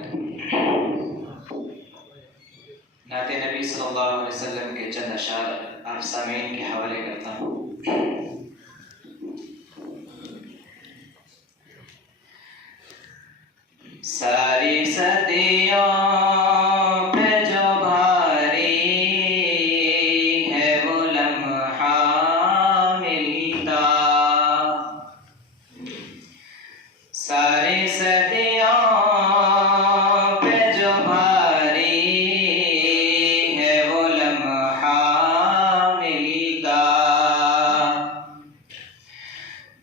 बाद नाते नबी सल्लल्लाहु अलैहि वसल्लम के चंद अशार आप सामीन के हवाले करता हूँ। सारी सदियों पे जो भारी है वो लम्हा मिलता, सारी सदियों पे जो भारी है वो लम्हा मिलता,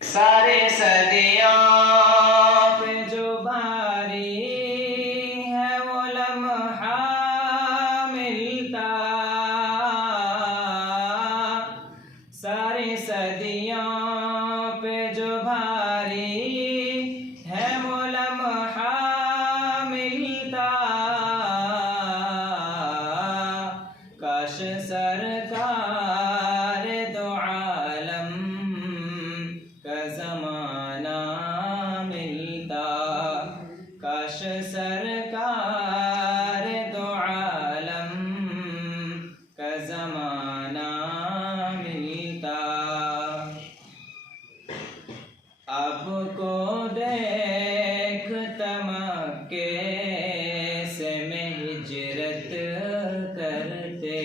सारी सदियों पे जो भारी है वो लम्हा मिलता, सारी सदियों पे जो भारी है वो लम्हा मिलता। काश सरकार दो आलम का ज़माना मिलता, काश सरकार दो आलम का ज़माना मिलता। आपको देखता मक्के से मैं हिजरत करते,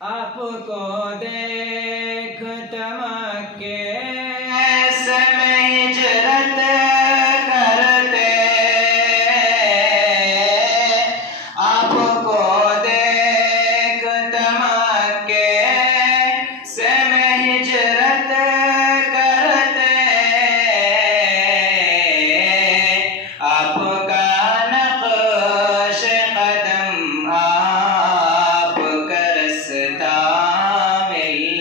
आपको देखता मक्के से मैं हिजरत करते, आपको देखता मक्के से मैं हिजरत करते, आपका नक्श कदम आपका रास्ता मिलता।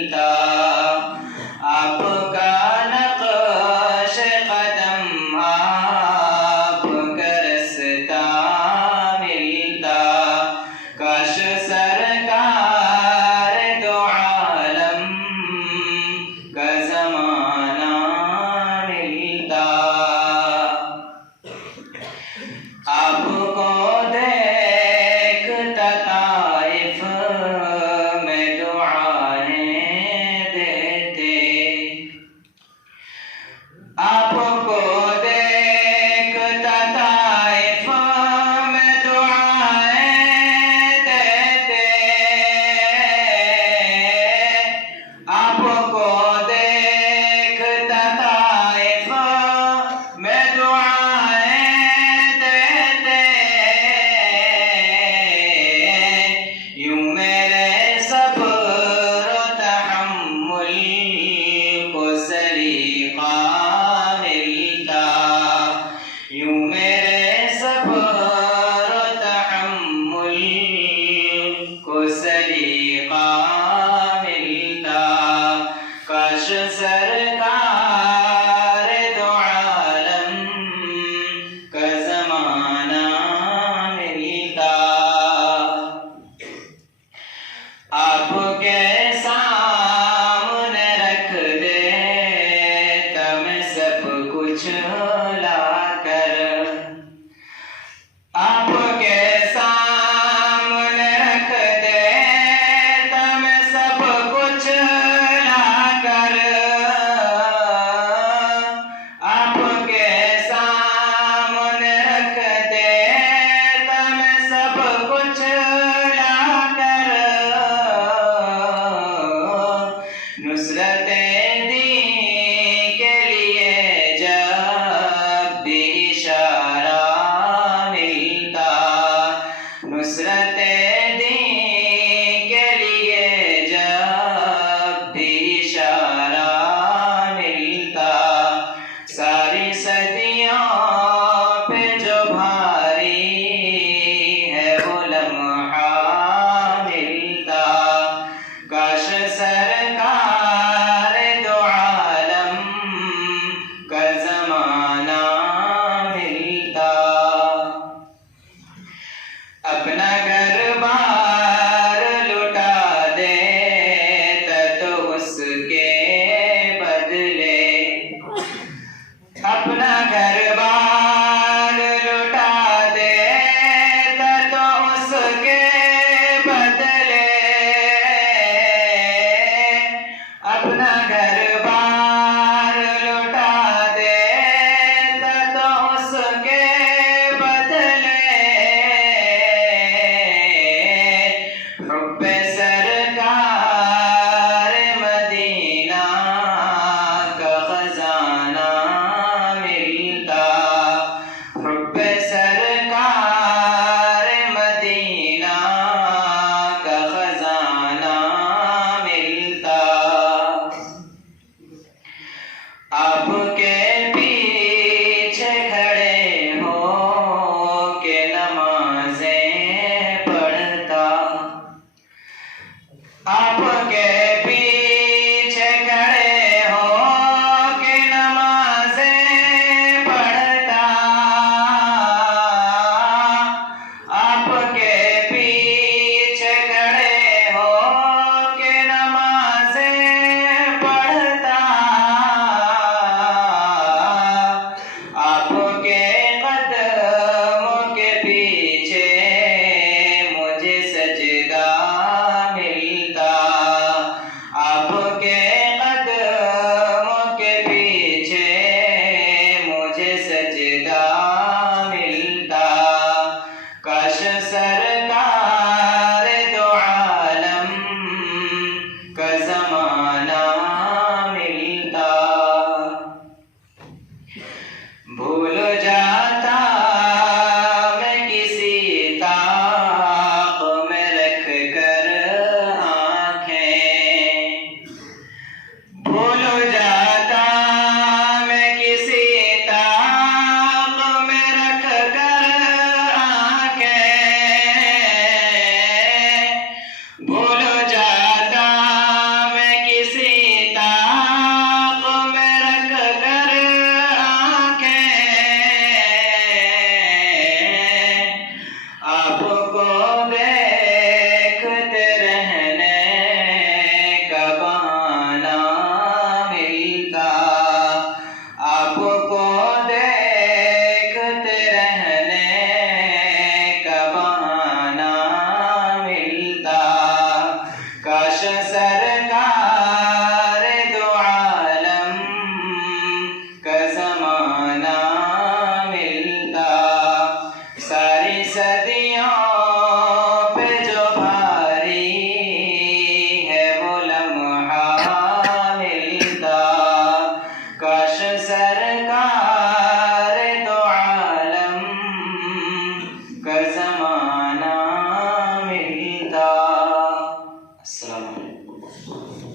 आपके कदमों के पीछे मुझे सजदा मिलता, आपके कदमों के पीछे मुझे सजदा मिलता। काश सरकार दो आलम का ज़माना मिलता। भूल जाता मैं किसी ताक में रख कर आँखें, भूल जाता मैं किसी ताक में रख कर आँखें, भूल जाता मैं किसी ताक में रख कर आपको देखते रहने का बहाना मिलता, आपको देखते रहने का बहाना मिलता। काश सरकार दो आलम का ज़माना मिलता। सारी सदियों पे जो भारी है वो लम्हा मिलता। काश सरकार दो आलम का